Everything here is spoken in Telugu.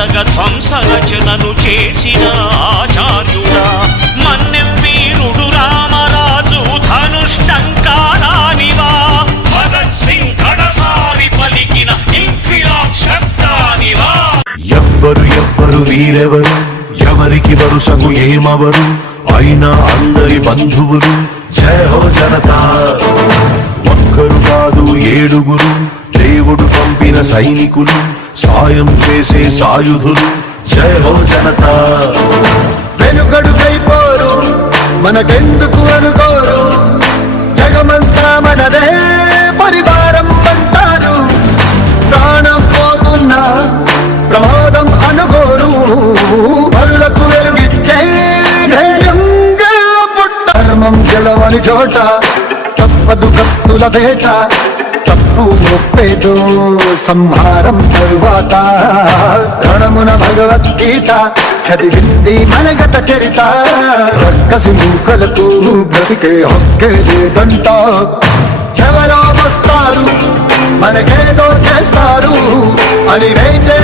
చెరగ ధ్వంస రచనను చేసిన ఆచార్యుడా మన్నెం వీరుడు రామరాజు ధనుష్టంకారానివా భగత్ సింగ్ కడసారి పలికిన ఇంక్విలాబ్ శబ్దానివా ఎవ్వరు వీరెవరు ఎవరికి వరుసకు ఏమవరు అయినా అందరి బంధువులు జయ హో జనతా ఒక్కరు కాదు ఏడుగురు దేవుడు పంపిన సైనికులు సాయం చేసే సాయుధులు జయ హో జనతా వెనుకడుకైపోరు మనకెందుకు అనుకోరు జగమంతా మనదే పరివారం అంటారు ప్రాణం పోతున్నా ప్రమాదం అనుకోరు పరులకు వెలుగిచ్చే ధైర్యంగా పుట్టమం గెలవని చోట తప్పదు కత్తుల వేట తప్పు మొప్పేదో సంహారం తరువాత రణమున భగవద్గీత చదివింది మనగత చరిత రక్కసి మూకలకు బ్రతికే హక్కే లేదంట ఎవరో వస్తారు మనకేదో చేస్తారు అని వేచే